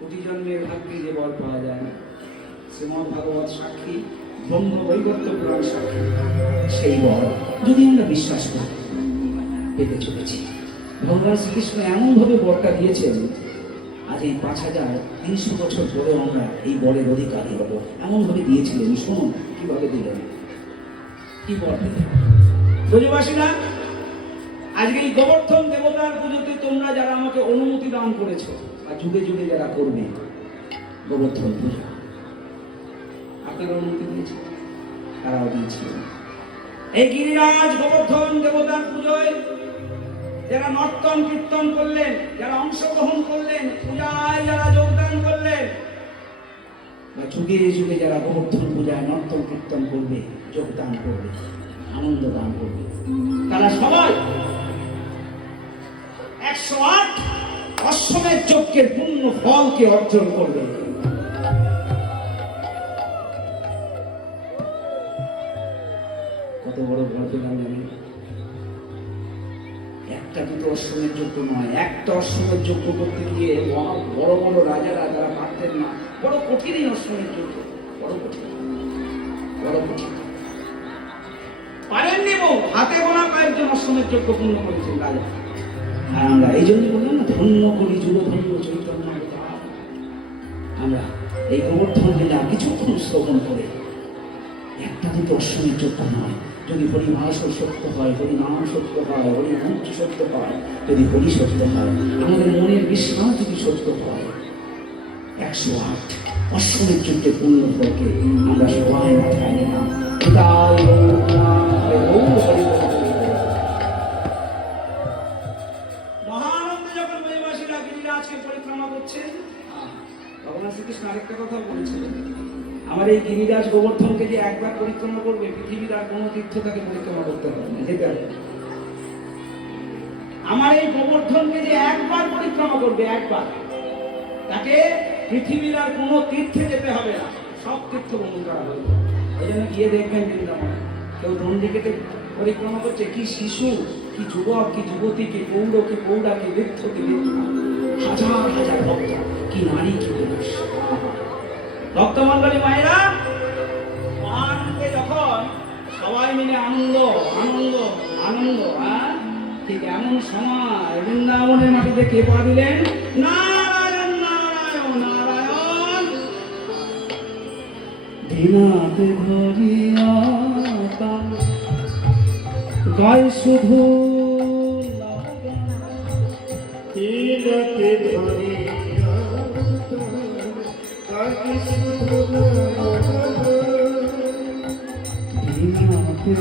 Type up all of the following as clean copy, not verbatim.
কোটি জন্মের ভাগ্যে যে বর পাওয়া যায় না, শ্রীমদ ভাগবত সাক্ষী, ব্রহ্ম বৈবর্ত পুরাণ সাক্ষী, সেই বর যদি আমরা বিশ্বাস করি পেতে চলেছি। ভগবান শ্রীকৃষ্ণ এমনভাবে বরটা দিয়েছেন, আজ এই 5300 বছর পরে আমরা এই বরের অধিকারী হব, এমনভাবে দিয়েছিলেন। শুনুন কিভাবে দিলেন, কি বর দিলেন। ব্রজবাসীরা, আজকে এই গোবর্ধন দেবতার পুজোতে তোমরা যারা আমাকে অনুমতি দান করেছো আর যুগে যুগে যারা করবে গোবর্ধন পুজো, আপনারা অনুমতি দিয়েছে, তারাও দিয়েছিল। এই গিরিরাজ গোবর্ধন দেবতার পুজোয় যারা নর্তন কীর্তন করলেন, যারা অংশগ্রহণ করলেন, পূজায় যারা যোগদান করলেন, বা যুগে যুগে যারা গোবর্ধন পূজায় নর্তন কীর্তন করবে, যোগদান করবে, আনন্দ দান করবে, তারা সবাই 108 অশ্বমেধ যজ্ঞের পূর্ণ ফলকে অর্জন করবে। কত বড় ফল পেলাম জানেন? একটা দুটো অশ্বমেধ যজ্ঞ নয়, একটা অশ্বমেধ যজ্ঞ করতে গিয়ে বড় বড় রাজারা যারা পারতেন না, বড় কঠিনই অশ্বমেধ যজ্ঞ, বড় কঠিন, বড় কঠিন পারেননি। হাতে গোনা কয়েকজন অশ্বমেধ যজ্ঞ পূর্ণ করেছেন রাজা। আর আমরা এই জন্য বললাম না, ধন্য করি যুব ধন্য চৈতন্য। আমরা এই গোবর্ধন লীলা কিছুক্ষণ শ্রবণ করে, একটা দুটো অশ্বমেধ যজ্ঞ নয়, যদি হরিভাষণ সত্য হয়, হরিনাম সত্য হয়, হরিমন্ত্র সত্য হয়, যদি হরি সত্য হয়, আমাদের মনের বিশ্বাস যদি সত্য হয়, 108 অশ্বমেধ যজ্ঞের পূর্ণ ফলকে আমরা সবাই মাথায় নিলাম। মহানন্দে যখন ব্রজবাসীরা গিরিরাজকে পরিক্রমা করছেন, ভগবান শ্রীকৃষ্ণ আরেকটা কথা বলেছিলেন, আমার এই গিরিরাজ গোবর্ধনকে যে একবার পরিক্রমা করবে, পৃথিবীর আর কোনো তীর্থ তাকে পরিক্রমা করতে হবে না, যেতে হবে। আমার এই গোবর্ধনকে যে একবার পরিক্রমা করবে, একবার, তাকে পৃথিবীর আর কোনো তীর্থে যেতে হবে না, সব তীর্থ ভ্রমণ করা হবে। ওই জন্য গিয়ে দেখবেন বৃন্দাবনে কেউ দণ্ডিকেতে পরিক্রমা করছে, কি শিশু, কি যুবক, কি যুবতী, কি পৌর, কি পৌরা, কি বৃদ্ধ, কি বৃদ্ধা, হাজার হাজার ভক্ত, কি নারী, কি পুরুষ। ভক্তমণ্ডলী মায়েরা, মহানন্দে যখন সবাই মিলে আনন্দ আনন্দ আনন্দ, ঠিক এমন সময় বৃন্দাবনের মাটিতে কে পা দিলেন? নারায়ণ নারায়ণ নারায়ণ। দিনাতে ধরিয়া গায় শুধু, দিনাতে ধরিয়া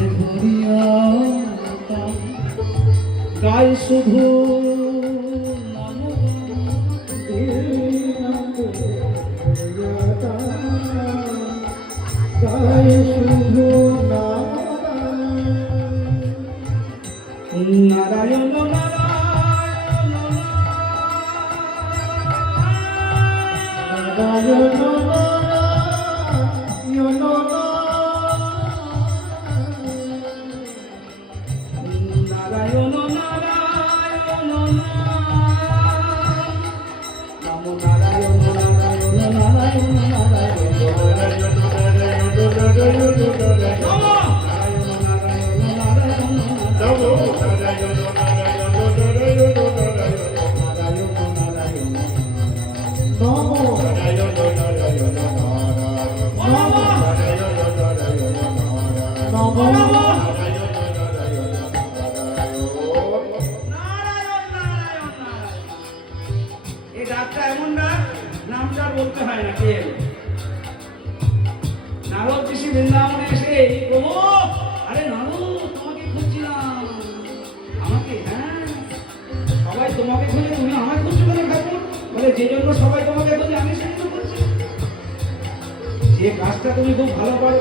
ধরিয়া গায় শুধু নারায়ণ নারায়ণ এই ডাকটা এমন ডাক, নামটা বলতে হয় না। কে নারদ ঋষি বৃন্দাবনে এসে, প্রভু, আরে নারদ, তোমাকে খুঁজছিলাম। আমাকে? হ্যাঁ, সবাই তোমাকে খুঁজে, তুমি আমাকে খুঁজছো কেন ঠাকুর? বলে, যে জন্য সবাই তোমাকে খুঁজে আমি সেই জন্য খুঁজছি। যে কাজটা তুমি খুব ভালো পারো,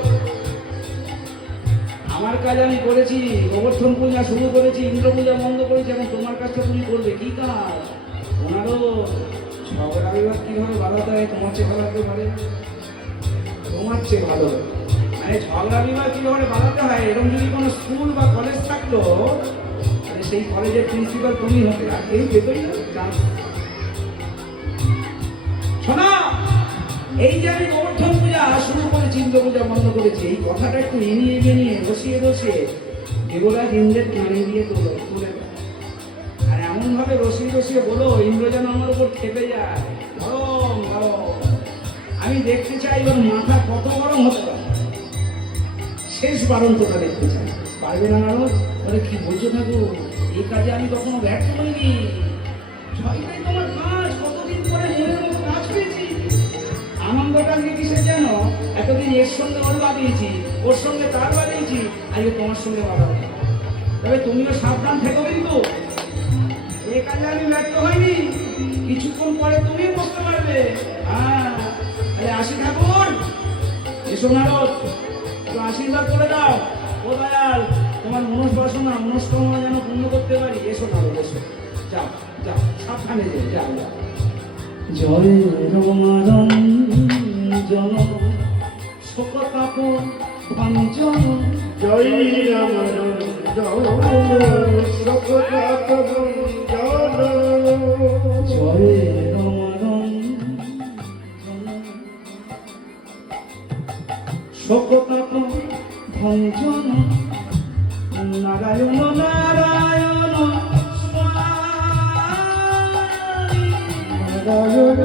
আমার কাজ আমি করেছি, গোবর্ধন পূজা শুরু করেছি, ইন্দ্র পূজা বন্ধ করেছি, এখন তোমার কাজটা তুমি করবে। কি কাজ? ওনারও ঝগড়া বিবাদ কিভাবে বাড়াতে হয় তোমার চেয়ে ভালো লাগতে পারে, তোমার চেয়ে ভালো। মানে ঝগড়া বিবাদ কিভাবে বাড়াতে হয়, এরকম যদি কোনো স্কুল বা কলেজ থাকতো তাহলে সেই কলেজের প্রিন্সিপাল তুমি হতে, আর কেউ পেতই না চান্স। শোনা, এই যে আমি গোবর্ধন পূজা শুরু করেছি, ইন্দ্র পূজা বন্ধ করেছি, এই কথাটা একটু এনিয়ে বেনিয়ে বসিয়ে বসিয়ে দেবরাজ ইন্দ্রের কানে দিয়ে তুলে দেয়। আর এমন ভাবে বসিয়ে বসিয়ে বলো ইন্দ্র যেন আমার উপর খেপে যায়, গরম গরম। আমি দেখতে চাই ওর মাথা কত গরম হতে পারে, শেষ বারন্তটা দেখতে চাই। পারবে না নারদ? বলে কি বলছো ঠাকুর, এই কাজে আমি কখনো ব্যর্থ হইনি, ছয়টাই তোমার কাজ, কতদিন পরে মনের মতো কাজ পেয়েছি। আনন্দটা আজকে কিসের যেন, এতদিন এর সঙ্গে ওর বাদিয়েছি, ওর সঙ্গে তার বাদিয়েছি, আজকে তোমার সঙ্গে বাধা। তবে তুমিও সাবধান থেকো, কিন্তু এই কাজে আমি ব্যর্থ হইনি, কিছুক্ষণ পরে তুমিও বুঝতে পারবে। হ্যাঁ, তাহলে আসি ঠাকুর, এসো নারদ, একটু আশীর্বাদ করে দাও। ও দয়াল, তোমার মনস্বাসনা মনস্কামনা যেন পূর্ণ করতে পারি। এসো নারদ, এসো, যাও যাও, সাবধানে যাও যাও। জয় রমারণ জন শোকতাপ ভঞ্জন, জয় রামরণ শোকতাপ ভঞ্জন, জয় রমারণ শোকতাপ ভঞ্জন, নারায়ণ নারায়ণ স্বামী, নারায়ণ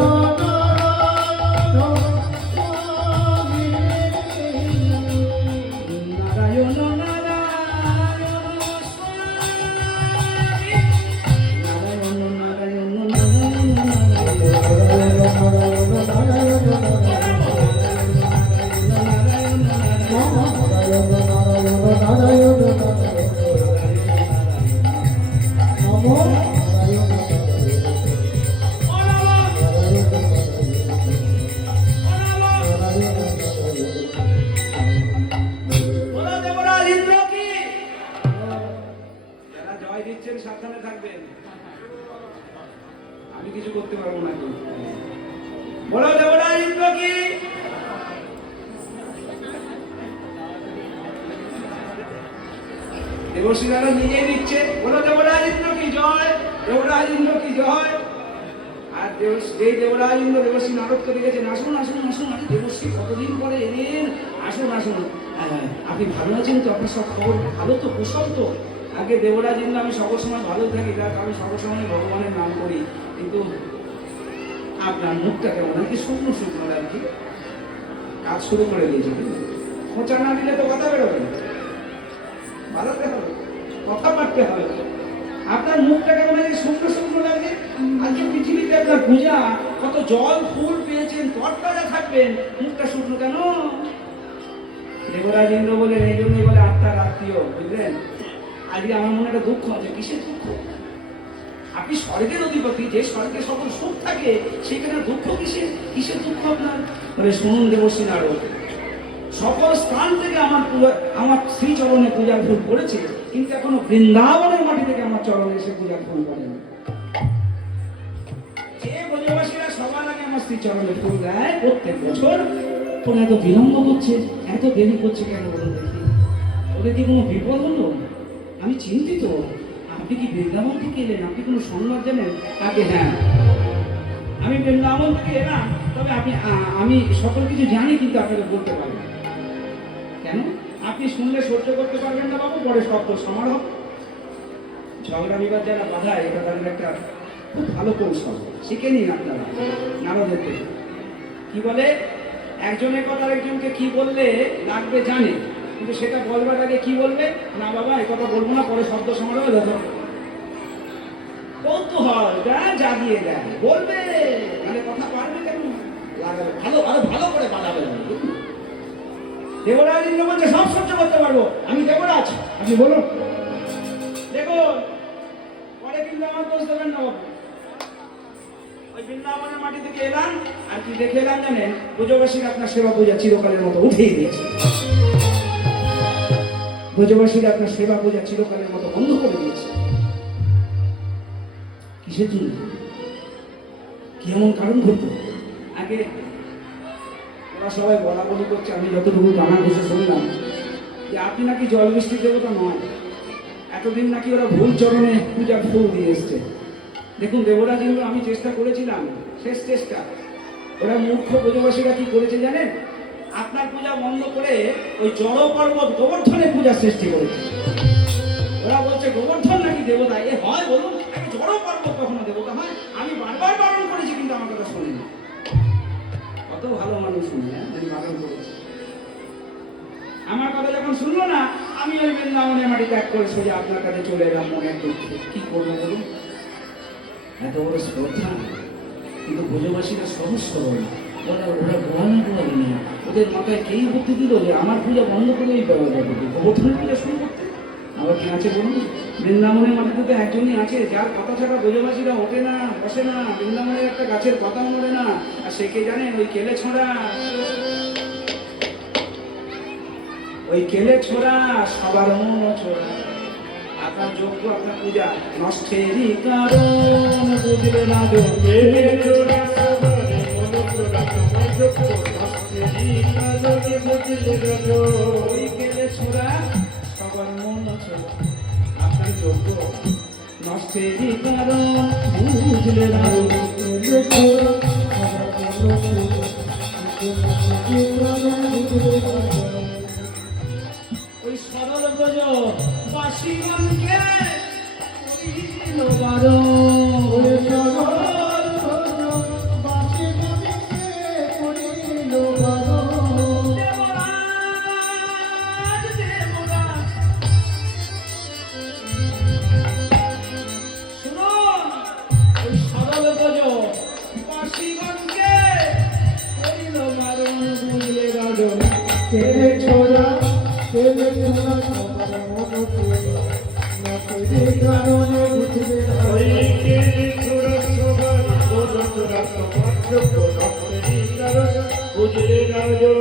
নারায়ণ নারায়ণ স্বামী, নারায়ণ নারায়ণ সাবধানে থাকবেন, আমি কিছু করতে পারবো না। বলো দেবরাজ ইন্দ্র কি? দেবশ্রীরা নিজেই দিচ্ছে, বলো দেবরাজ ইন্দ্র কি জয়, দেবরাজ ইন্দ্র কি জয়। আর এই দেবরাজ ইন্দ্র দেবশ্রী নারদকে দেখেছেন, আসুন আসুন আসুন, আরে দেবশ্রী কতদিন পরে এলেন, আসুন আসুন। আপনি ভালো আছেন তো? আপনার সব খবর ভালো তো, কুশল তো? আগে দেবরাজ ইন্দ্র, আমি সব সময় ভালো থাকি, তার আমি সব সময় ভগবানের নাম করি, কিন্তু আপনার মুখটা কেমন আর কি শুকনো শুকনো আর কি, কাজ শুরু করে দিয়েছে। খোঁচা না দিলে তো কথা বেরোবে না, বাড়াতে হবে, কথা বাড়তে হবে। আপনার মুখটা কেমন আছে, শুকনো শুকনো লাগে। আজকে পৃথিবীতে আপনার পূজা, কত জল ফুল পেয়েছেন, তরতাজা থাকবেন, মুখটা শুকনো কেন? দেবরাজ ইন্দ্র বলেন, এই জন্যই বলে আত্মার আত্মীয়, বুঝলেন? আজকে আমার মনে একটা দুঃখ আছে। কিসের দুঃখ? আপনি স্বর্গের অধিপতি, যে স্বর্গে সকল সুখ থাকে, সেখানে দুঃখ কিসের? কিসের দুঃখ আপনার? বলে শুনুন দেবশ্রী নারদ, সকল স্থান থেকে আমার আমার শ্রীচরণে পূজার ফুল পড়েছে, কিন্তু এখনো বৃন্দাবনের মাটি থেকে আমার চরণে এসে পূজার ফুল পড়েনি। যে ব্রজবাসীরা সবার আগে আমার শ্রীচরণে ফুল দেয় প্রত্যেক বছর, তোরা এত বিলম্ব করছে, এত দেরি করছে কেন বলুন দেখি? ওদের কি কোনো বিপদ হলো? আমি চিন্তিত। আপনি কি বৃন্দাবন থেকে এলেন? আপনি কোনো সংবাদ জানেন? আগে হ্যাঁ, আমি বৃন্দাবন থেকে এলাম, তবে আমি সকল কিছু জানি, কিন্তু আপনাকে বলতে পারবো না। কেন? আপনি শুনলে সহ্য করতে পারবেন না বাবু, পরে শব্দ সমারোহ, ঝগড়া বিবাদ যারা বাধায়, এটা তাদের একটা খুব ভালো কৌশল, শিখে নিন আপনারা নারদের থেকে। কি বলে, একজনের কথা একজনকে কি বললে লাগবে জানে, কিন্তু সেটা বলবার আগে কি বলবে, না বাবা এ কথা বলবো না, পরে শব্দ সমারোহ দেখো, কৌতূহল জাগিয়ে দেয়, বলবে, মানে কথা পারবে কেন, লাগাবে ভালো, আরো ভালো করে বাজাবে। দেবরাজ ইন্দ্র বলছে সব সহ্য করতে পারবো, আমি দেবরাজ, আপনি বলুন। দেখুন, পরে কিন্তু আমার দোষ দেবেন না বাবু। ওই বৃন্দাবনের মাটি থেকে এলাম, আর কি দেখে এলাম জানেন? ব্রজবাসীর আপনার সেবা পূজা চিরকালের মতো উঠেই দিয়েছে। ব্রজবাসীরা আপনার সেবা পূজা চিরকালের মতো বন্ধ করে দিয়েছে। কিসের জন্য? কি এমন কারণ ঘটল? আগে ওরা সবাই বলা বলি করছে, আমি যতটুকু গানা ঘুষে শুনলাম যে আপনি নাকি জল বৃষ্টি দেবতা নয়, এতদিন নাকি ওরা ভুল চরণে পূজার ফুল দিয়ে এসছে। দেখুন দেবরা যেগুলো আমি চেষ্টা করেছিলাম, শেষ চেষ্টা, ওরা মূর্খ ব্রজবাসীরা কি করেছে জানেন? আপনার পূজা বন্ধ করে ওই জড় পর্বত গোবর্ধনের পূজা সৃষ্টি করেছে। ওরা বলছে গোবর্ধন নাকি দেবতা। এ হয় বলুন? জড় পর্বত কখনো দেবতা হয়? আমি বারবার বারণ করেছি কিন্তু আমার কথা শোনেনি। কত ভালো মানুষ শুনে, আমি বারণ করেছি, আমার কথা যখন শুনলো না, আমি ওই বৃন্দাবনের মাটি ত্যাগ করে সোজা আপনার কাছে চলে এলাম মনের দুঃখে। কি করবো বলুন? এত বড় শ্রদ্ধা, কিন্তু ব্রজবাসীরা সহজ সরল, ওরা গোয়ানা গোয়ালি নেই। ওদের মাথায় কেই বুদ্ধি দিল যে আমার পূজা বন্ধ করে এই গোবর্ধনের পূজা শুরু করতে। আবার কি আছে বলুন? বৃন্দাবনের মাটিতে তো একজনই আছে যার কথা ছাড়া ব্রজবাসীরা ওঠে না, বসে না, বৃন্দাবনের একটা গাছের পাতাও নড়ে না। আর সে কে জানেন? ওই কেলে ছোঁড়া, ওই কেলে ছোড়া, সবার মন ছোড়া। আপনার যোগ্য, আপনার পূজা নষ্টেরই কারণ বুঝলে না গো। কেলে ছোড়া সবার মন ছোড়া, তোমার যোগ্য নষ্টেরই কারণ বুঝলে না গো। ওই কেলে ছোড়া, সবার মন ছোড়া, আপনার যোগ্য নষ্টেরই কারণ বুঝলে না গো। কেলে ছোড়া সবার মন ছোড়া, ওই সরল ব্রজ বাসীগণকে করিল বারণ। ওরে সরল ব্রজ বাসীগণকে করিল বারণ। দেবরাজ দেবরাজ, শুনুন, ওই সরল ব্রজ বাসীগণকে করিল বারণ বুঝলে রাজন। কেলে ছোড়া কেলে ছোড়া সবার মন ছোড়া, নষ্টেরই কারণে বুঝলে না গো। কেলে ছোড়া সবার মন ছোড়া, তোমার যোগ্য নষ্টেরই কারণে বুঝলে না গো।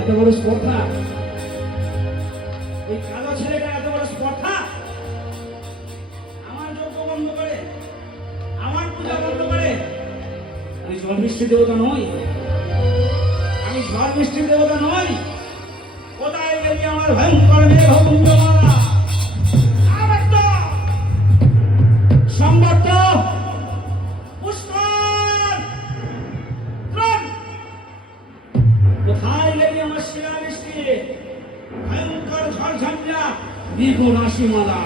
এত বড় স্পর্ধা, ওই কালো ছেলেটা এত বড় স্পর্ধা, আমার যজ্ঞ বন্ধ করে, আমার পূজা বন্ধ করে। আমি জল বৃষ্টি দেবতা নই, আমি ঝড় বৃষ্টির দেবতা নই। কোথায় গেলি আমার ভয়ঙ্কর মেঘপুঞ্জমালা? আবদ্ধ, সংবদ্ধ, পুষ্কর, ত্রণ। কোথায় গেলি আমার শিলা বৃষ্টি, ভয়ঙ্কর ঝড় ঝঞ্ঝা, মেঘ রাশিমালা?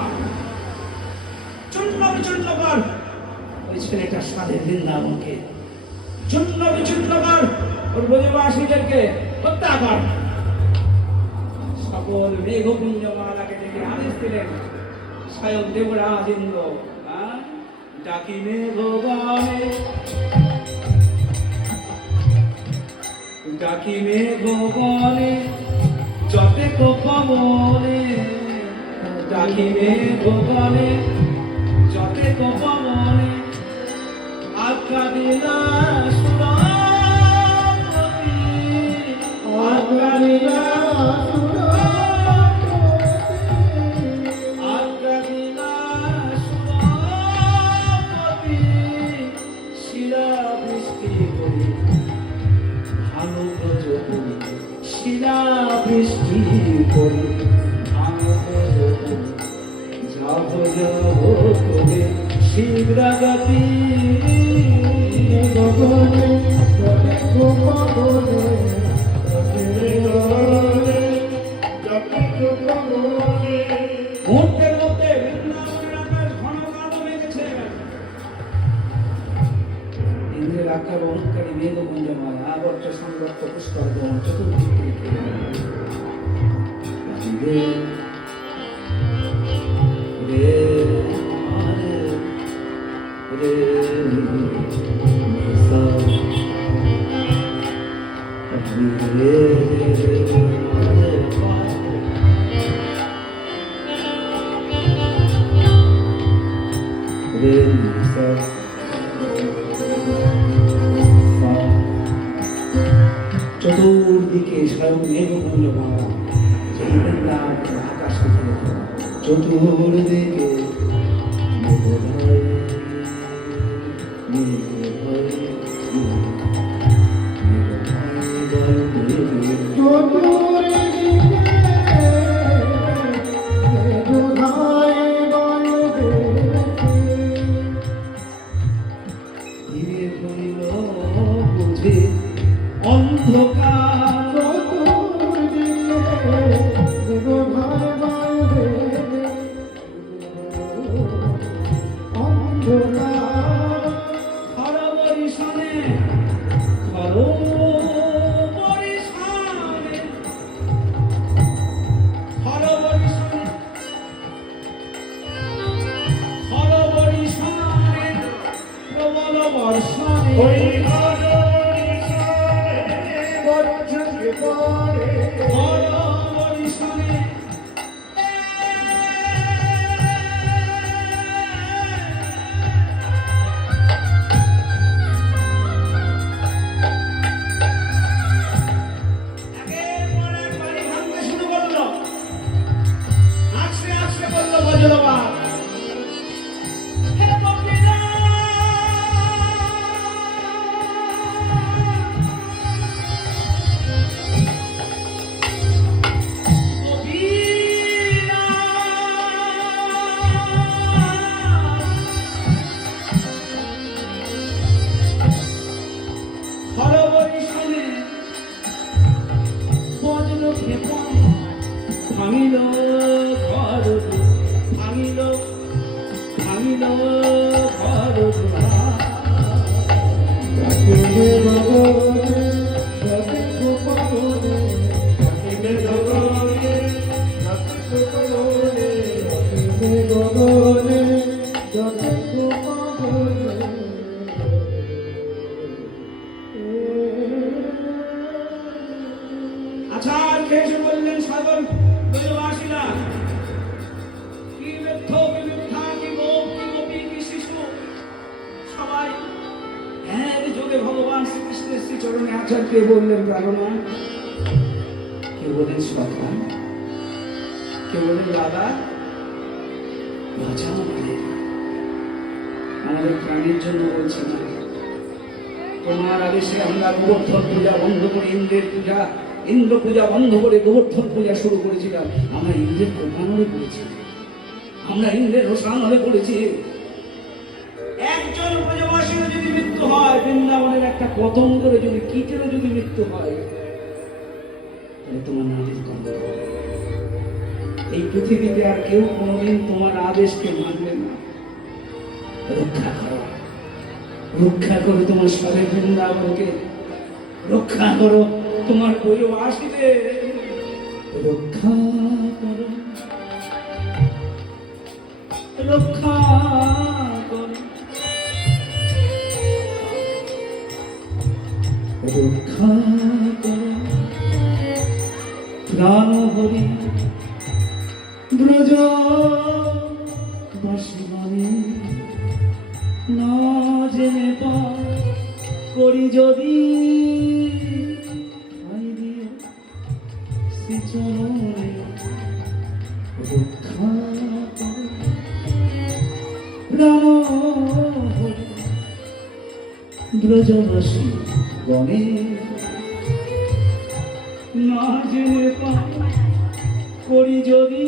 চূর্ণ বিচূর্ণ কর ওই ছেলেটার সাধে বৃন্দাবনকে, চূর্ণ বিচূর্ণ কর ওর ব্রজবাসীদেরকে, হত্যা কর। সকল মেঘপুঞ্জমালাকে ডেকে আদেশ দিলেন স্বয়ং দেবরাজ ইন্দ্র। ডাকি মেঘগণে, ডাকি মেঘগণে, যতে পবনে, ডাকি মেঘগণে, যতে পবনে, আজ্ঞা দিলা সুরপতি, আজ্ঞা দিলা বৃষ্টি করি, যাব যাব করে শীঘ্রগতি গগনে গগনে গগনে গগনে গগনে। মুহূর্তের মধ্যে বৃন্দাবনের আকাশ ঘন কালো মেঘে ছেয়ে গেল। ইন্দ্রের আকার অহংকারী মেঘপুঞ্জমালা আবর্ত সংবর্ত পুষ্কর গমন চতুর্দিক থেকে রে রে রে সা রে রে সা চতুর্দিকে স্বয়ং মেঘপুঞ্জমালা, সেই বৃন্দাবনের আকাশ থেকে চতুর্দিকে নির্ভয়, নির্ভয়, ধীরে পড়িল বুঝে অন্ধকার, খরবরিশনে, খরবরিশনে, খরবরিশনে, খরবরিশনে, প্রবল বর্ষণে, ওই খরবরিশনে বর্ষণে পড়ে, খরবরিশনে, একের পর এক বাড়ি ভাঙতে শুরু করলো। আস্তে আস্তে বললো বজ্রপাত, হে বপিরা, বপিরা, খরবরিশনে বজ্র ক্ষেপণ ভাঙিল ঘর, ভাঙিল, ভাঙিল ঘর দুয়ার। ডাকিলে গগনে যতেক পাবনে, ডাকিলে গগনে যতেক পাবনে, ডাকিলে গগনে যতেক পাবনে। আচ্ছা, আর কে এসে বললেন সাগর ব্রজবাসীরা, কি ব্যর্থ, কি মিথ্যা, কি গোপ, কি গোপী, কি শিশু, সবাই একযোগে ভগবান শ্রীকৃষ্ণের শ্রীচরণে আচার্যকে বললেন প্রার্থনা। কে বলেন সখা, কে বলেন দাদা, বাঁচাও আমাদের প্রাণীর জন্য বলছি না। তোমার আদেশে আমরা গোবর্ধন পূজা বন্ধ করে ইন্দ্রের পূজা, ইন্দ্র পূজা বন্ধ করে গোবর্ধন পূজা শুরু করেছিলাম। আমরা ইন্দ্রের প্রধানরে পড়েছি, আমরা ইন্দ্রের রোষানরে পড়েছি। একজন ব্রজবাসীর যদি মৃত্যু হয়, বৃন্দাবনের একটা পতঙ্গের যদি, কীটেরও যদি মৃত্যু হয়, তাহলে তোমার নামের কর্ম। এই পৃথিবীতে আর কেউ কোনোদিন তোমার আদেশকে মানবে না। রক্ষা করো, রক্ষা করো তোমার সবে বৃন্দাবনকে, রক্ষা করো তোমার ব্রজবাসীদের, রক্ষা করো, রক্ষা করো, রক্ষা করো প্রাণ হরি ব্রজ বাসিবাণী, না জেনে করি যদি ঠাঁই দিও শ্রীচরণে, রক্ষা করো প্রাণ হরি ব্রজবাসী গণে, না জেনে করি যদি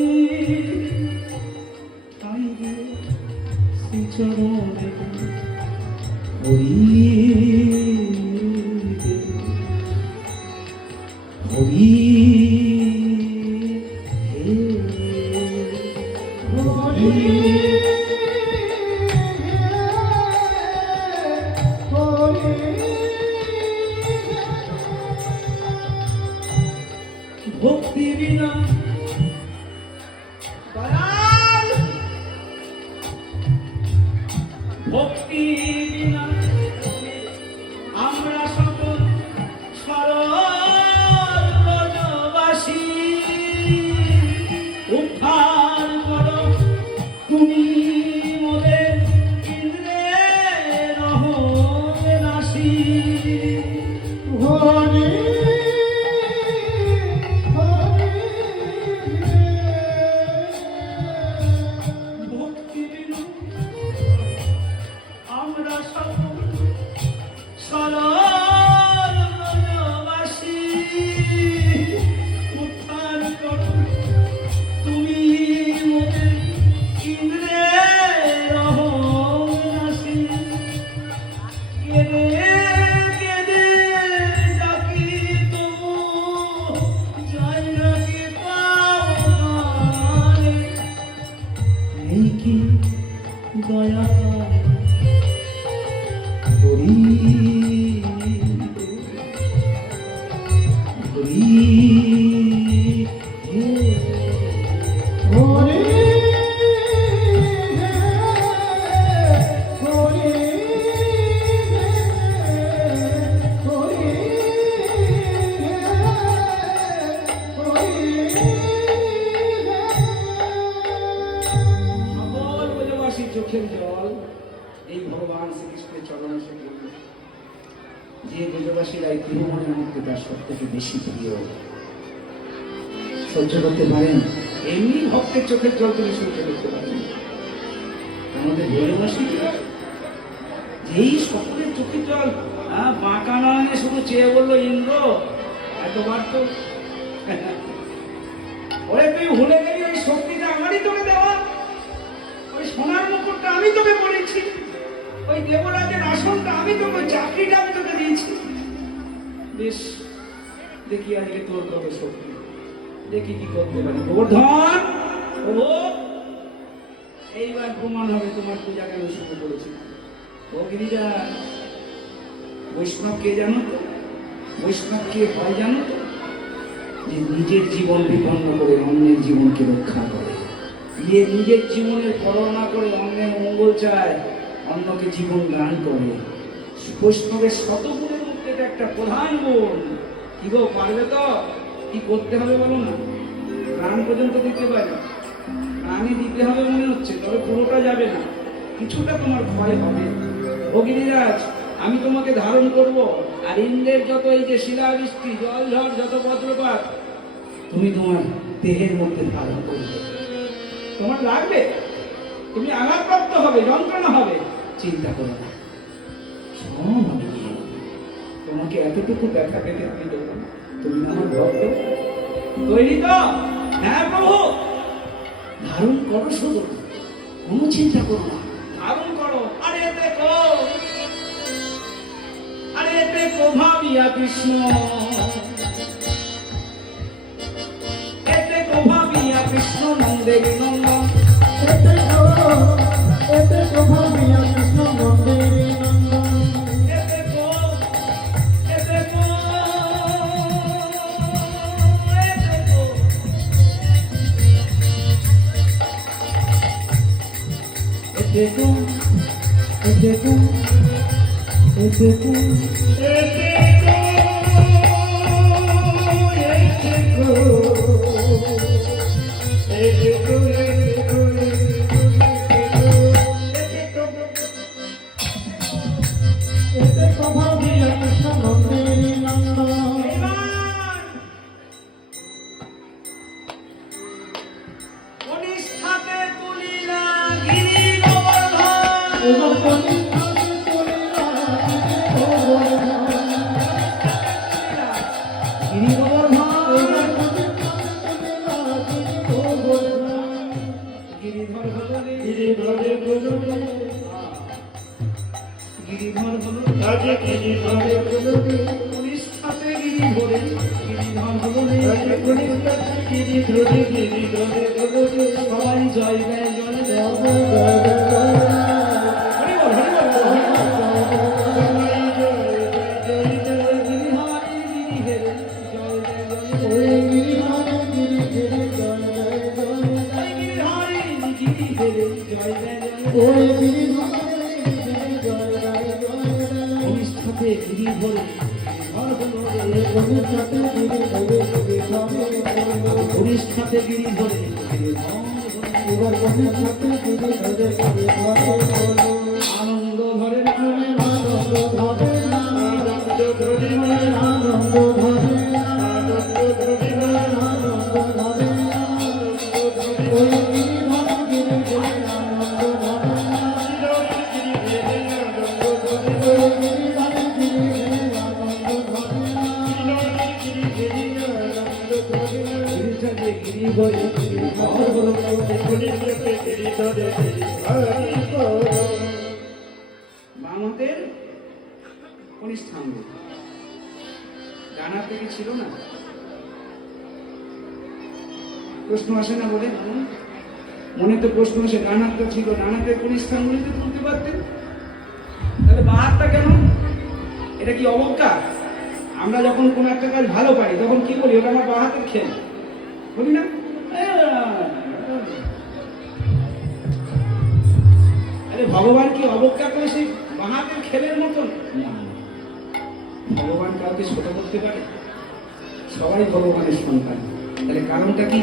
ঠাঁই দিও শ্রীচরণে, হরি হরি হে হরি। ভক্তি চরণ এসে বলল, যে ব্রজবাসীরা এই ত্রিভুবনের মধ্যে তার সব থেকে বেশি প্রিয়, সহ্য করতে পারেন? এমনি ভক্তের চোখের জল তুমি সহ্য করতে পারেন? আমাদের ব্রজবাসী যেই সকলের চোখের জল বাঁকা নয়নে শুধু চেয়ে বললো, ইন্দ্র এতবার তো ওরে তুই ভুলে গেলি ওই শক্তিটা আমারই তোকে দেওয়া, ওই সোনার মুকুটটা আমি তোকে পড়েছি, ওই দেবরাজের আসনটা আমি তোকে, চাকরিটা আমি তোকে দিয়েছি। বেশ, দেখি আজকে তোর কত শক্তি, দেখি কি করতে পারি। গোবর্ধন, ও এইবার প্রমাণ হবে তোমার পূজা কেন শুরু করেছি। ও গিরিজা, বৈষ্ণব কে জানো তো? বৈষ্ণব কে হয় জানো তো? যে নিজের জীবন বিপন্ন করে অন্যের জীবনকে রক্ষা করে, যে নিজের জীবনের পরোয়া না করে অন্যের মঙ্গল চায়, অন্যকে জীবন দান করে। বৈষ্ণবের শতগুণের মধ্যে এটা একটা প্রধান গুণ। কি গো, পারবে তো? কি করতে হবে বলো না? প্রাণ পর্যন্ত দিতে পারি, প্রাণই দিতে হবে মনে হচ্ছে, তবে পুরোটা যাবে না, কিছুটা তোমার ক্ষয় হবে। ও গিরিরাজ, আমি তোমাকে ধারণ করব, আর ইন্দ্রের যত এই যে শিলাবৃষ্টি, জল ঝড়, যত বজ্রপাত তুমি তোমার দেহের মধ্যে ধারণ করবে। তোমার লাগবে, তুমি আঘাতপ্রাপ্ত হবে, যন্ত্রণা হবে, চিন্তা করো না, সব আমি নিয়ে নেব। তোমাকে এতটুকু ব্যথা পেতে আমি দেবো না। তুমি আমার ভক্ত, তৈরি তো? হ্যাঁ প্রভু। ধারণ করো, শুধু কোনো চিন্তা করো না, ধারণ করো। আরে দেখো, আরে দেখো ভাবিয়া কৃষ্ণ, এতে কো ভাবিয়া কৃষ্ণ নন্দের নন্দন, এতে ভাবিয়া কৃষ্ণ নন্দের নন্দন, এতে কো, এতে কো, এতে কো, এতে কো, এতে কো, এতে কো, কনিষ্ঠাতে তুলিলা গিরি গোবর্ধন, গিরি গোবর্ধন, গিরিধর হলো রে, গিরিধর হলো কনিষ্ঠাতে গিরি ধরে, গিরিধর হলো রে, সবাই জয় গায়, জয় দেয়। হরি বল, হরি বল, হরি বল। গিরিহারি গিরি হেরে, জয় দেয়, জয় দেয়। ওই গিরিহারি গিরি হেরে, জয় দেয়, জয় দেয়। কনিষ্ঠাতে গিরি ধরে, গিরিধর হলো রে, কনিষ্ঠাতে গিরি ধরে, গিরিধর হলো রে। আনন্দ ধরে গিরি ধরে, গিরিধর হলো রে। বাম হাতের কনিষ্ঠাঙ্গ, ডান হাত থেকে ছিল না। প্রশ্ন আসে না বলে মনে তো প্রশ্ন আসে, ডান হাতটা ছিল, ডান হাতের কনিষ্ঠাঙ্গুলিতে তুলতে পারতেন, তাহলে বাঁ হাতটা কেন? এটা কি অবজ্ঞা? আমরা যখন কোনো একটা কাজ ভালো পারি তখন কি বলি, ওটা আমার বাঁ হাতের খেল, বলি না? আরে ভগবান কি অবজ্ঞা করে সেই বাঁ হাতের খেলের মতন? না, ভগবান কাউকে ছোট করতে পারে? সবাই ভগবানের সন্তান। তাহলে কারণটা কি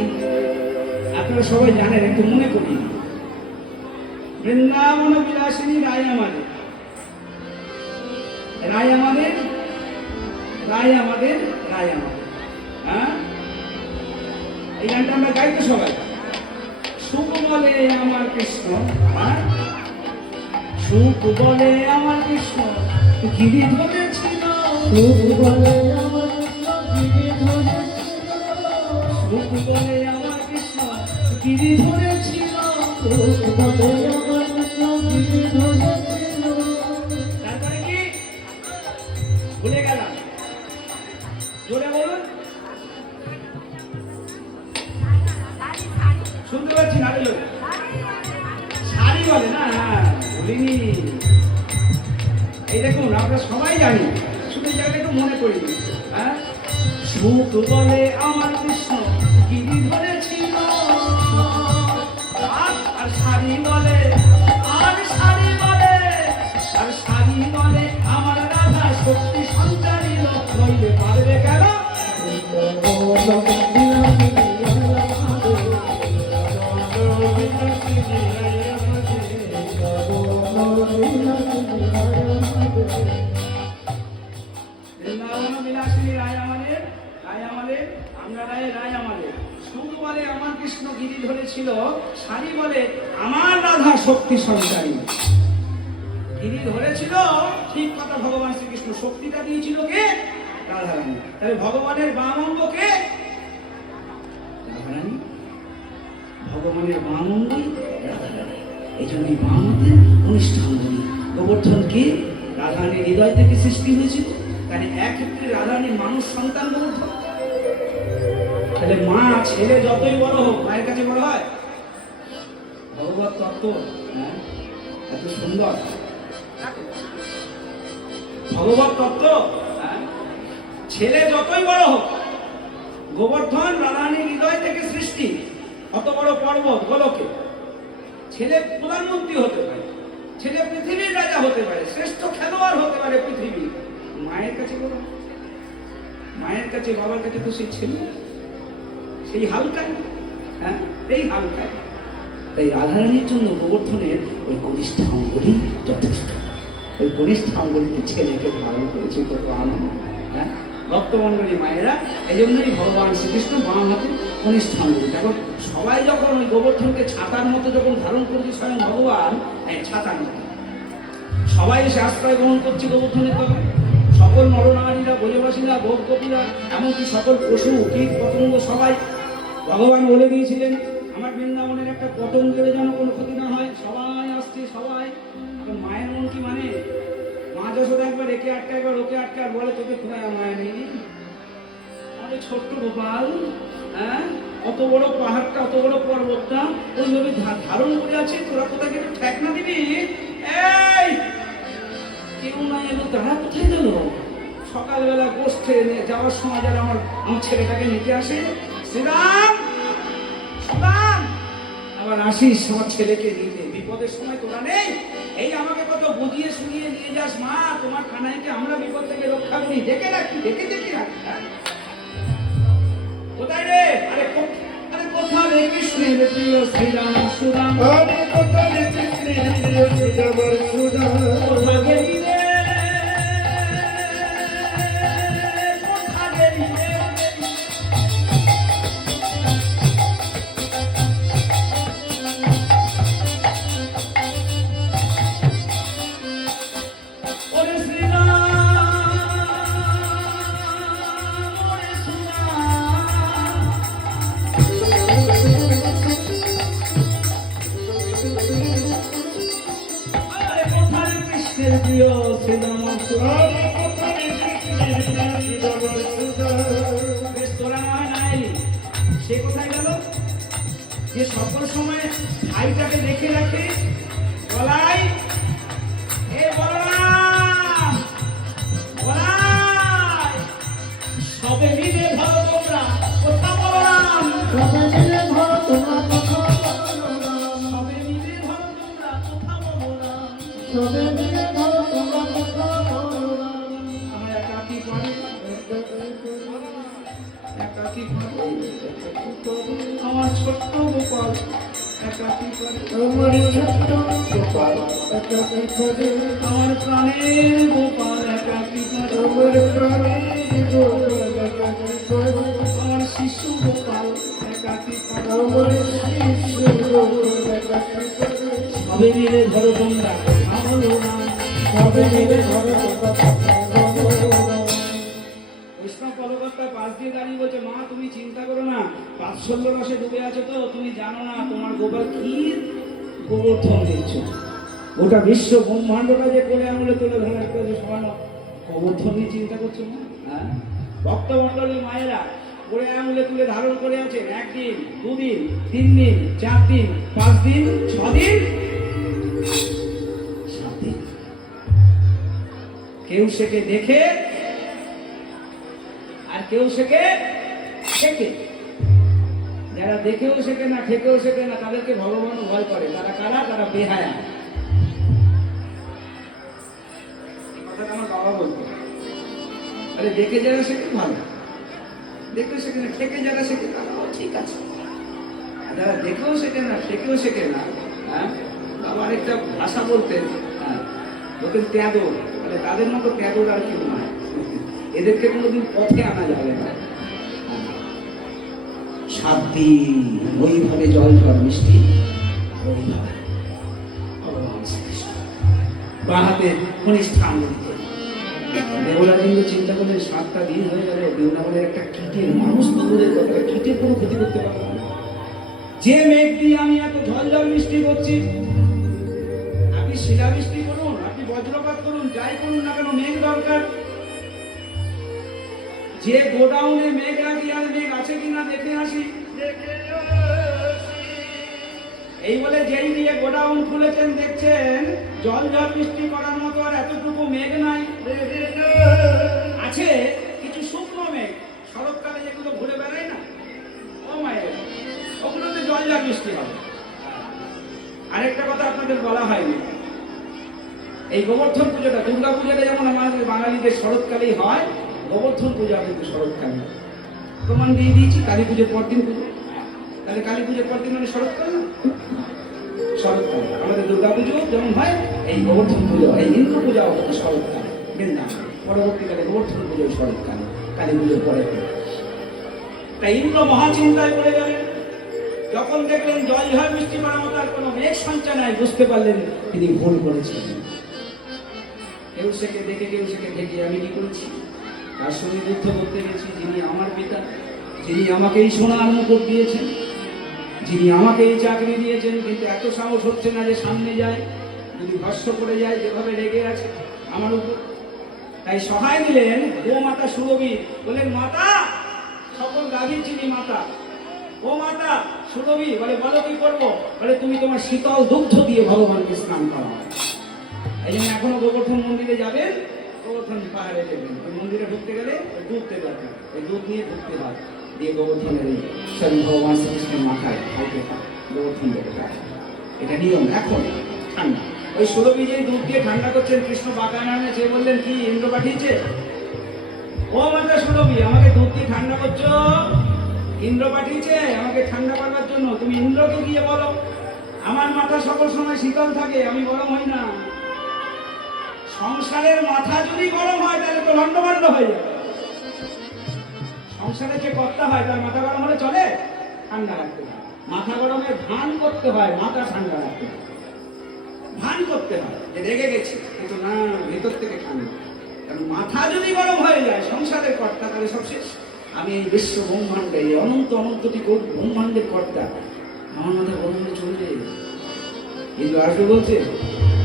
আপনারা সবাই জানেন, একটু মনে করি। বৃন্দাবন বিলাসিনী রায় আমাদের রায় আমাদের, রায় আমাদের, রায় আমাদের। হ্যাঁ, এই গানটা আমরা গাই তো সবাই। সুখ বলে আমার কৃষ্ণ, হ্যাঁ, সুখ বলে আমার কৃষ্ণ গিরি ধরেছিল, সুখ বলে আমার কৃষ্ণ গিরি ধরেছিল, সুখ বলে আমার কৃষ্ণ গিরি ধরেছিল, সুখ বলে আমার কৃষ্ণ গিরি ধরেছিল। তারপরে কি ভুলে গেলাম, জোরে বলুন, শুনতে পাচ্ছি না, শাড়ি বলে না, ভুলিনি। এই দেখুন আমরা সবাই জানি, শুধু এই জায়গাটা একটু মনে করি। হ্যাঁ, সুখ বলে আমার কৃষ্ণ গিরি ধরেছিল, আর শাড়ি বলে, আর শাড়ি বলে, আর শাড়ি বলে আমার রাধা শক্তি সঞ্চারিল, নইলে পারবে কেন? বৃন্দাবন বিলাসিনী রায় আমাদের, রায় আমাদের, আমরা রায়, রায় আমাদের। সুখ বলে আমার কৃষ্ণ গিরি ধরেছিল, শাড়ি বলে আমার রাধা শক্তি সঞ্চারী। গিরি ধরেছিল ঠিক কথা, ভগবান শ্রীকৃষ্ণ। শক্তিটা দিয়েছিল কে? রাধারানী। তাহলে ভগবানের বাম অঙ্গ কে? রাধারানী। ভগবানের বাম অঙ্গই রাধারানী। এই জন্য বাম হাতের অনুষ্ঠান বলি। গোবর্ধন কে? রাধারানীর হৃদয় থেকে সৃষ্টি হয়েছিল। কারণ এক ক্ষেত্রে রাধারানীর মানুষ সন্তান গোবর্ধন। তাহলে মা ছেলে যতই বড় হোক মায়ের কাছে বড় হয়। ভগবত তত্ত্ব, হ্যাঁ, এত সুন্দর ভগবত তত্ত্ব। হ্যাঁ, ছেলে যতই বড় হোক, গোবর্ধন রাধারানীর হৃদয় থেকে সৃষ্টি। অত বড় পর্বত গোলকে, ছেলে প্রধানমন্ত্রী হতে পারে, ছেলে পৃথিবীর রাজা হতে পারে, শ্রেষ্ঠ খেলোয়াড় হতে পারে পৃথিবী। মায়ের কাছে বলো, মায়ের কাছে বাবার কাছে তো সেই ছেলে, সেই হালকায়, হ্যাঁ, এই হালকায়। তাই রাধারানীর জন্য গোবর্ধনের ওই কনিষ্ঠ অঙ্গুলি যথেষ্ট। ওই কনিষ্ঠ অঙ্গুলিতে ছেলেকে ধারণ করেছে, কত আনন্দ। হ্যাঁ, ভক্তমণ্ডলী মায়েরা, এই জন্যই ভগবান শ্রীকৃষ্ণ বাম হাতে কনিষ্ঠ অঙ্গুলি। এখন সবাই যখন ওই গোবর্ধনকে ছাতার মতো যখন ধারণ করেছে স্বয়ং ভগবান, ছাতার মতো সবাই এসে আশ্রয় গ্রহণ করছে গোবর্ধনের তবে। সকল নরনারীরা, ব্রজবাসীরা, ভোগগোপীরা, এমনকি সকল পশু কীট পতঙ্গ সবাই। ভগবান বলে দিয়েছিলেন আমার বৃন্দাবনের একটা পতঙ্গের যেন কোনো ক্ষতি না হয়। সবাই আসছে, সবাই। এখন মায়ের মন কি মানে? মা যশোদা একবার একে আটকা, একবার ওকে আটকা, আর বলে তোকে কোথায় মায়া নেই? আমাদের ছোট্ট গোপাল, হ্যাঁ, অত বড় পাহাড়টা, অত বড় পর্বতটা ওইভাবে ধারণ করে আছে, তোরা কোথায় গেলে ঠেক না দিবি? এই কেউ না এলো, তারা কোথায় গেল? সকালবেলা গোষ্ঠে যাওয়ার সময় যারা আমার ছেলেটাকে নিতে আসে, শ্রীরাম শ্রীরাম আবার আসিস আমার ছেলেকে নিতে, বিপদের সময় তোরা নেই। এই আমাকে কত বুঝিয়ে শুনিয়ে নিয়ে যাস, মা তোমার কানাইকে আমরা বিপদ থেকে রক্ষা করি, দেখে রাখি, দেখে দেখে রাখি। কোথায় রে? আরে কোথায় রে কৃষ্ণের প্রিয় শ্রীরাম সুরাম? আরে কোথায় রে কৃষ্ণের প্রিয় শ্রীরাম সুরাম? কোথা গেলি রে? কোথা গেলি রে? ওরে শ্রীরাম, ওরে সুরাম, আরে কোথায় রে কৃষ্ণের প্রিয় শ্রীরাম সুরাম? আরে কোথায় রে কৃষ্ণের প্রিয় শ্রীরাম সুরাম? বেশ, তোরা নয় না এলি, সে কোথায় গেল? যে সকল সময় ভাইটাকে দেখে রাখে, বলাই এ বলরাম, বলাই সবে মিলে ধরো তোমরা কোথা বলরাম, সবে মিলে ধরো তোমরা কথা বলরাম, সবে মিলে ধরো তোমরা কোথা বলরাম। সবে মিলে ধরো তোমরা কথা বলরাম। আমার একাকি করে, একাকি করে, আমার ছোট্ট গোপাল একাকি করে, আমার ছোট্ট গোপাল একাকি করে, আমার প্রাণের গোপাল একাকী করো আমার প্রাণের গোপাল একাকী করো আমার শিশু গোপাল একাকী করো আমার শিশু গোপাল একাকী করো সবে মিলে ধরো তোমরা ভালো না সবে মিলে ধরো তোমরা বৈষ্ণব কলকাতা পাশ দিয়ে দাঁড়িয়ে বলছে, মা তুমি চিন্তা করো না, বাৎসল্য রসে ডুবে আছো তো, তুমি জানো না তোমার গোপাল কি গোবর্ধন দিচ্ছ। গোটা বিশ্ব ব্রহ্মাণ্ডটা যে করে আঙুলে তুলে ধরে রাখতে হচ্ছে সমান গোবর্ধন নিয়ে চিন্তা করছো না? হ্যাঁ, ভক্তমণ্ডলী মায়েরা করে আঙুলে তুলে ধারণ করে আছেন, 1 দিন 2 দিন 3 দিন 4 দিন 5 দিন 6 দিন 7 দিন। কেউ সেকে দেখে আর কেউ শেখে শেখে। যারা দেখেও শেখে না খেকেও শেখে না তাদেরকে ভগবান ভয় করে। তারা কারা? তারা বেহায়া। কথাটা আমার বাবা বলতো, আরে দেখে যারা শেখে ভালো, দেখে শেখে না খেকে যারা শেখে তারাও ঠিক আছে। আর যারা দেখেও শেখে না খেকেও শেখে না, হ্যাঁ, বাবা আরেকটা ভাষা বলতেন, হ্যাঁ, বলতেন ত্যাদর। মানে তাদের মতো ত্যাদর আর কেউ নয়, এদেরকে কোনোদিন পথে আনা যাবে না। 7 দিন ওইভাবে জল ঝড় বৃষ্টি, ওইভাবে ভগবান শ্রীকৃষ্ণ বা হাতে কনিষ্ঠান দিতে। দেবরা কিন্তু চিন্তা করলেন 7টা দিন হয়ে গেল, বৃন্দাবনের একটা কীটের, মানুষ তো দূরের কথা, কীটের কোনো ক্ষতি করতে পারবো না। যে মেঘ দিয়ে আমি এত ঝড় ঝড় বৃষ্টি করছি, আপনি শিলাবৃষ্টি করুন, আপনি বজ্রপাত করুন, যাই করুন না কেন মেঘ দরকার। যে গোডাউনে মেঘ রাখি আর মেঘ আছে কিনা দেখে আসি। এই বলে যেই দিয়ে গোডাউন খুলেছেন দেখছেন জল ঝড় বৃষ্টি করার মতো আর এতটুকু মেঘ নাই। আছে কিছু শুকনো মেঘ, শরৎকালে যেগুলো ঘুরে বেড়ায় না, ও মায়ের, ওগুলোতে জল ঝড় বৃষ্টি হবে। আরেকটা কথা আপনাদের বলা হয়নি, এই গোবর্ধন পুজোটা, দুর্গা পুজোটা যেমন আমাদের বাঙালিদের শরৎকালেই হয়, গোবর্ধন পূজা কিন্তু শরৎকালে। প্রমাণ দিয়ে দিয়েছি, কালী পুজোর পরদিন পুজো। তাহলে কালী পুজোর পরদিন মানে শরৎকাল না? শরৎকালে আমাদের দুর্গা পুজো যেমন হয়, এই গোবর্ধন পুজো, এই ইন্দ্র পূজা হতো শরৎকালে বৃন্দাবন। পরবর্তীকালে গোবর্ধন পুজো শরৎকালে, কালী পুজোর পরে। তাই ইন্দ্র মহাচিন্তায় পড়ে গেলেন। যখন দেখলেন জল ঝড় বৃষ্টি করার মতো আর কোনো মেঘ সঞ্চয় নাই, বুঝতে পারলেন তিনি ভুল করেছেন। কেউ সেকে দেখে কেউ সেকে দেখে আমি কি করেছি? তার সঙ্গে যুদ্ধ করতে গেছি, যিনি আমার পিতা, যিনি আমাকে এই সোনার মুকুট দিয়েছেন, যিনি আমাকে এই চাকরি দিয়েছেন, কিন্তু এত সাহস হচ্ছে না যে সামনে যায়, যদি ভস্ম করে যায়, যেভাবে রেগে আছে আমার উপর। তাই সহায় দিলেন ও মাতা সুরভি, বলেন মাতা, সকল গাভীর চিনি মাতা, ও মাতা সুরভি, বলে বলো কি করবো? বলে তুমি তোমার শীতল দুগ্ধ দিয়ে ভগবানকে স্নান করা। এই জন্য এখনো গোবর্ধন মন্দিরে যাবেন, গোবর্ধন পাহাড়ে দেবেন, ওই মন্দিরে ঢুকতে গেলে ওই দুধ দেবে, ওই দুধ নিয়ে ঢুকতে হয়, দিয়ে গোবর্ধনের এই স্বয়ং ভগবান শ্রীকৃষ্ণের মাথায় হাইতে গোবর্ধন দেবে। এটা নিয়ম। এখন ঠান্ডা, ওই সুরভি যে দুধ দিয়ে ঠান্ডা করছেন, কৃষ্ণ বাঁকায়নে যে বললেন কি ইন্দ্র পাঠিয়েছে, ও মাতা সুরভি আমাকে দুধ দিয়ে ঠান্ডা করছো, ইন্দ্র পাঠিয়েছে আমাকে ঠান্ডা করবার জন্য, তুমি ইন্দ্রকে গিয়ে বলো আমার মাথা সকল সময় শীতল থাকে, আমি গরম হই না। সংসারের মাথা যদি গরম হয় তাহলে তো লন্ডভন্ড হয়ে যাবে। সংসারে যে কর্তা হয় তার মাথা গরম হলে চলে? ঠান্ডা রাখতে হয়। মাথা গরমের ভান করতে হয়, মাথা ঠান্ডা রাখতে হয়, ভান করতে হয় যে রেগে গেছি, কিন্তু না, ভেতর থেকে ঠান্ডা। কারণ মাথা যদি গরম হয়ে যায় সংসারের কর্তা, তাহলে সব শেষ। আমি এই বিশ্ব ব্রহ্মাণ্ডে, এই অনন্ত অনন্তটি ব্রহ্মাণ্ডের কর্তা, আমার মাথা গরম হলে চলবে। কিন্তু আসবে বলছে,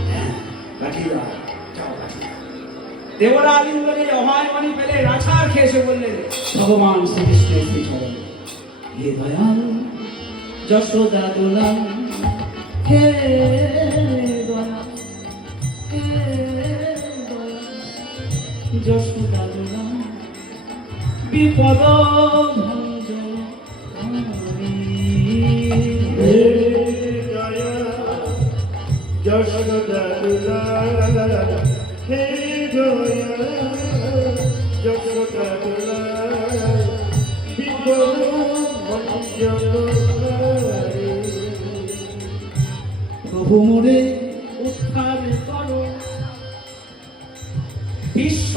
হ্যাঁ পাঠিয়ে দাও, দেবরা ইন্দ্রকে অভয় বাণী পেলে রাছার খেয়ে এসে বললেন ভগবান শ্রীকৃষ্ণের শ্রীচরণ, হে দয়াল যশোদা দোলা, হে দয়াল, হে দয়াল যশোদা দোলা, বিপদ ভঞ্জন করি। হে দয়াল যশোদা দোলা, হে দয়াল যশোদা দোলা, বিপদ ভঞ্জন করি। প্রভু মোরে উদ্ধার করো, বিশ্ব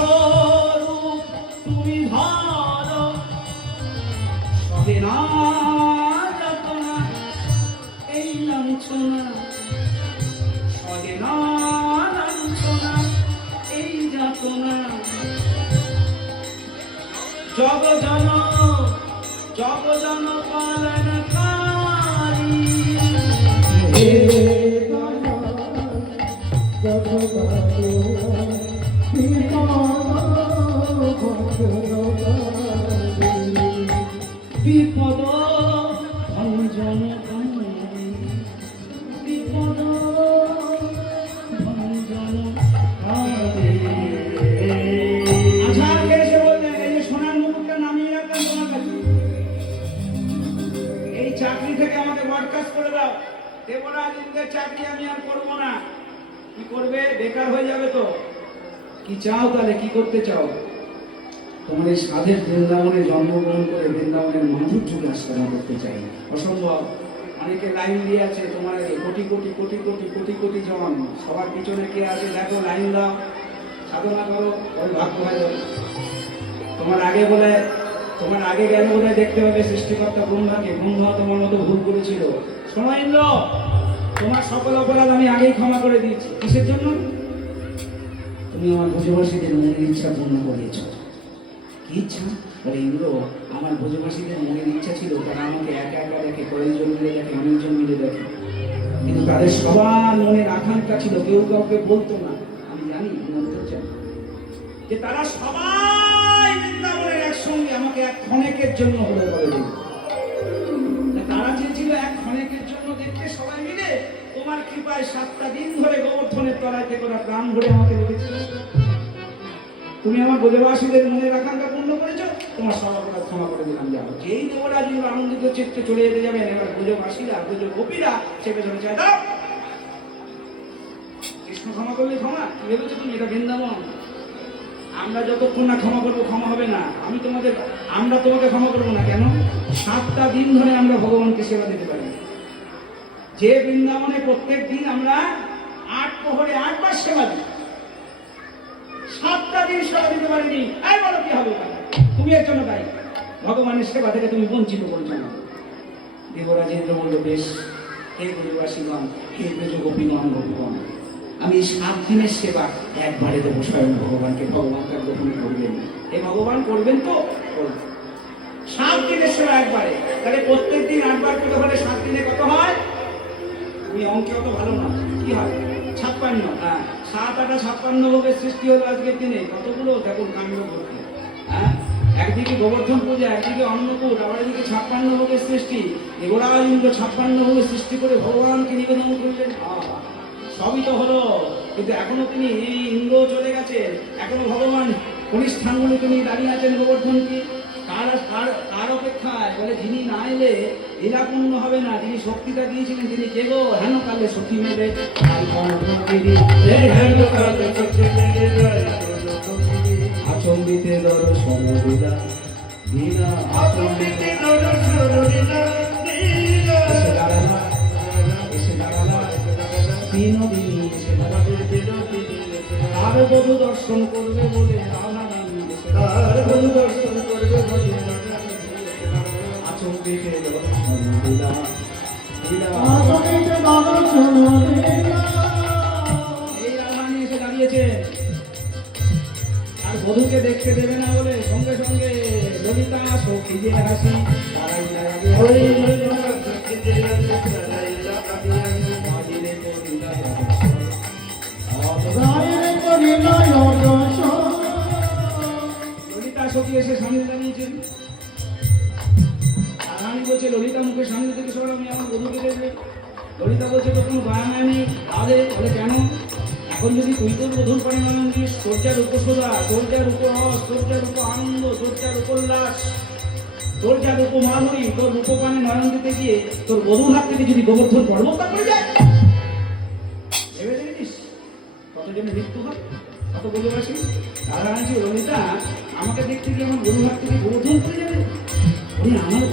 চাকরি থেকে আমাকে বরখাস্ত করে দাও। দেবরাজ ইন্দ্রের চাকরি আমি আর করবো না। কি করবে? বেকার হয়ে যাবে তো। কি চাও তাহলে? কি করতে চাও? তোমার এই সাধের বৃন্দাবনে জন্মগ্রহণ করে বৃন্দাবনের মাধুর্যকে আস্বাদন করতে চাই। অসম্ভব। অনেকে লাইন দিয়ে আছে তোমার আগে, কোটি কোটি কোটি কোটি কোটি কোটি জন। সবার পিছনে কে আছে দেখো, লাইন দাও, সাধনা করো, ওই ভাগ্য হয়ে যাবে। তোমার আগে গেলে বোধ দেখতে হবে সৃষ্টিকর্তা ব্রহ্মাকে। ব্রহ্মা তোমার মতো ভুল করেছিল। শোনো ইন্দ্র, তোমার সকল অপরাধ আমি আগেই ক্ষমা করে দিয়েছি। কিসের জন্য? তুমি আমার ব্রজবাসীদের মনের ইচ্ছা পূর্ণ করিয়েছ। কি ইচ্ছা? বলে ইন্দ্র, আমার ব্রজবাসীদের মনের ইচ্ছা ছিল তারা আমাকে একা একা দেখে, কয়েকজন মিলে দেখে, অনেকজন মিলে দেখে, কিন্তু তাদের সবার মনের আকাঙ্ক্ষা ছিল কেউ কাউকে বলতো না। আমি জানি যে তারা সবাই বৃন্দাবনের একসঙ্গে আমাকে এক ক্ষণেকের জন্য হলে বলে দেবে। তারা চেয়েছিল এক ক্ষণেকের জন্য দেখতে সবাই মিলে। তোমার কৃপায় 7টা দিন ধরে গোবর্ধনের তলাইতে করা প্রাণ ভরে আমাকে রেখেছিল। তুমি আমার ব্রজবাসীদের মনের আকাঙ্ক্ষা পূর্ণ করেছো, তোমার সব অপরাধ ক্ষমা করে দিলাম। যাও। যেই দেবরাজ আনন্দিত চিত্তে চলে যেতে যাবেন, এবার ব্রজবাসীরা, ব্রজ গোপীরা চেপে চলে যায়। দাও, কৃষ্ণ ক্ষমা করলে ক্ষমা? কি ভেবেছো তুমি? এটা বৃন্দাবন। আমরা যতক্ষণ না ক্ষমা করবো ক্ষমা হবে না। আমরা তোমাকে ক্ষমা করবো না। কেন? 7টা দিন ধরে আমরা ভগবানকে সেবা দিতে পারি। যে বৃন্দাবনে প্রত্যেক দিন আমরা 8 প্রহরে 8 বার সেবা দিই, 7টা দিন সেবা দিতে পারিনি। এই বলো কি হবে? তুমি এর জন্য দায়ী। ভগবানের সেবা থেকে তুমি বঞ্চিত করছো না। দেবরাজ ইন্দ্র বলল, বেশ, হে ব্রজবাসীগণ, হে ব্রজ গোপীগণ, ভগবান, আমি 7 দিনের সেবা একবারে দেবো স্বয়ং ভগবানকে। ভগবান তার গ্রহণ করবেন। এ ভগবান করবেন তো? 7 দিনের সেবা একবারে। তাহলে প্রত্যেক দিন 8 বার করে হলে 7 দিনে কত হয়? তুমি অঙ্কে অত ভালো না। কি হয়? 56। হ্যাঁ, 7 8 56 ভোগের সৃষ্টি হলো আজকের দিনে। কতগুলো দেখুন কাণ্ড করতে। হ্যাঁ, একদিকে গোবর্ধন পূজা, একদিকে অন্নকূট, আবার এদিকে 56 ভোগের সৃষ্টি। দেবরাজ ইন্দ্র 56 ভোগের সৃষ্টি করে ভগবানকে নিবেদন করলেন। সবই তো হলো, কিন্তু এখনো তিনি ইন্দ্র চলে গেছেন। এখনো ভগবান কনিষ্ঠানগুলিকে নিয়ে দাঁড়িয়ে আছেন গোবর্ধনকে। কার অপেক্ষায়? বলে যিনি না এলে লীলাপূর্ণ হবে না। যিনি শক্তিটা দিয়েছিলেন তিনি কে গো? হেন কালে সখী মেলে আচম্বিতে দর্শন লীলা লীলা আচম্বিতে দর্শন লীলা এসে দাঁড়ালা বিনোদিনী এসে তার বধূ দর্শন করবে বলে তার বধূ দর্শন করবে বলে আচম্বিতে দর্শন লীলা লীলা আচম্বিতে দর্শন লীলা। এই রাধারানী এসে দাঁড়িয়েছে। আর বধূকে দেখতে দেবে না বলে সঙ্গে সঙ্গে ললিতা সখী দিয়ে হাসি ললিতা সখী এসে সামনে দাঁড়িয়েছেন। রানী বলছে, ললিতা মুখের সামনে থেকে সবার আমি আমার বধূকে দেখবে। ললিতা বলছে, তো কোনো বায়ানা নেই। আরে বলে কেন? এখন যদি তুই তোর বধূর পানি নয়ন দিস, তোর যার উপসদা, তোর যার উপরস, তোর যার উপ আনন্দ, তোর যার উপল্লাস, তোর যার উপমাধুরী, তোর রূপপানে নয়ন দিতে গিয়ে তোর বধূর হাত থেকে যদি গোবর্ধন পর্বতটা পড়ে যায়, ভেবে দেখেছিস কতজনের মৃত্যু হয়? কত ব্রজবাসী? তারা আছে ললিতা আমাকে দেখতে গিয়ে আমার বধূর হাত থেকে গোবর্ধন পড়ে যাবে। আমার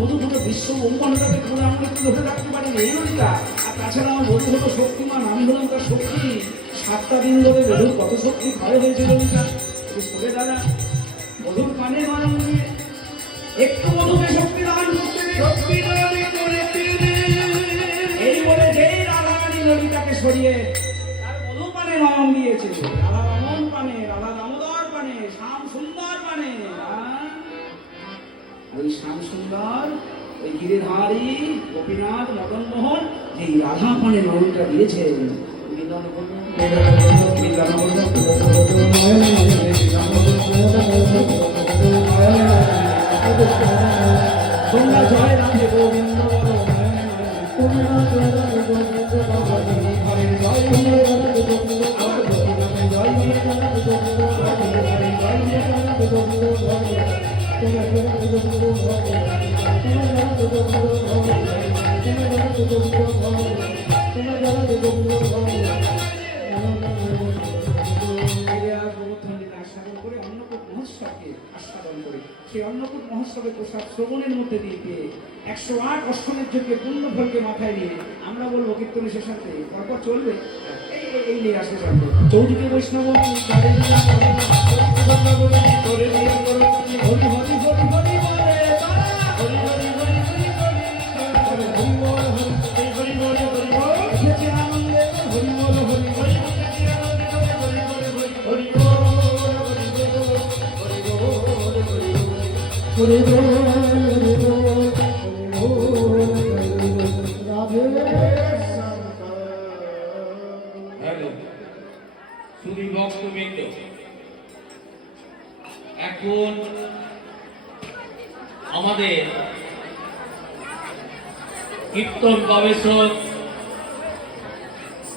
বধূ পুরো বিশ্ব ব্রহ্মাণ্ডটাকে পুরো আমরা একটু ধরে রাখতে পারিনি এই ললিতা। আর তাছাড়া আমার বধূ হলো শক্তিমান, আমি হলাম তার শক্তি। 7টা দিন ধরে বধূর কত শক্তি ক্ষয় হয়েছে ললিতা। শুনে দাদা, বধূর কানে নয়ন দিয়ে একটু বধূকে শক্তি দান করতে এই বলে যেই রাধারানী ললিতাকে সরিয়ে তার বধূ পানে নয়ন দিয়েছে। রাধা রমন পানে, রাধা দামোদর পানে, শ্যাম সুন্দর পানে। ওই শ্যাম সুন্দর, ওই গিরিধারী গোপীনাথ মদন মোহন এই রাধা পানে নয়নটা দিয়েছেন। তোমরা জয় রাধে গোবিন্দ জয় ফিরে আসবো মধ্যদিনে আস্বাদন করে অন্নকূট মহোৎসবকে আস্বাদন করে সেই অন্নকূট মহোৎসবে প্রসাদ শ্রবণের মধ্যে দিয়ে পেয়ে 108 অশ্বমের যজ্ঞে পূর্ণ ফলকে মাথায় নিয়ে আমরা বলবো কীর্তনে শেষান্তে পরপর চলবে এই নিয়ে আসতে চাইবে চৌদিকে বৈষ্ণব হরি হরি হরি হরি বলে তারা হরি হরি হরি হরি বলে হরি বল হরি হরি বল হরি বল এসেছে আনন্দে হরি বল হরি হরি এসেছে আনন্দে হরি বল হরি বল হরি বল হ্যালো শুধু ভক্তবৃন্দ, এখন আমাদের কীর্তন গবেষক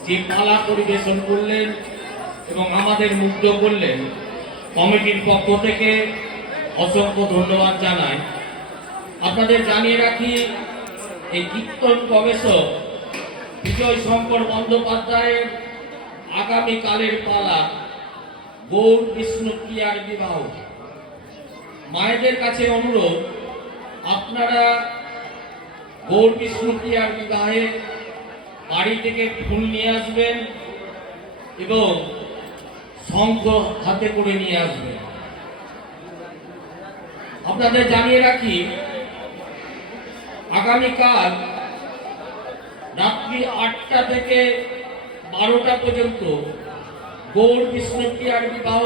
যে পালা পরিবেশন করলেন এবং আমাদের মুগ্ধ করলেন, কমিটির পক্ষ থেকে অসংখ্য ধন্যবাদ জানাই। আপনাদের জানিয়ে রাখি, এই কীর্তন গবেষক বিজয় শঙ্কর বন্দ্যোপাধ্যায়ের আগামীকালের পালা গৌর বিষ্ণুপ্রিয়ার বিবাহ। মায়েদের কাছে অনুরোধ, আপনারা গৌর বিষ্ণুপ্রিয়ার বিবাহে বাড়ি থেকে ফুল নিয়ে আসবেন এবং শঙ্খ হাতে করে নিয়ে আসবেন। আপনাদের জানিয়ে রাখি, আগামীকাল রাত্রি 8টা থেকে 12টা পর্যন্ত গৌর বিষ্ণুপ্রিয়ার বিবাহ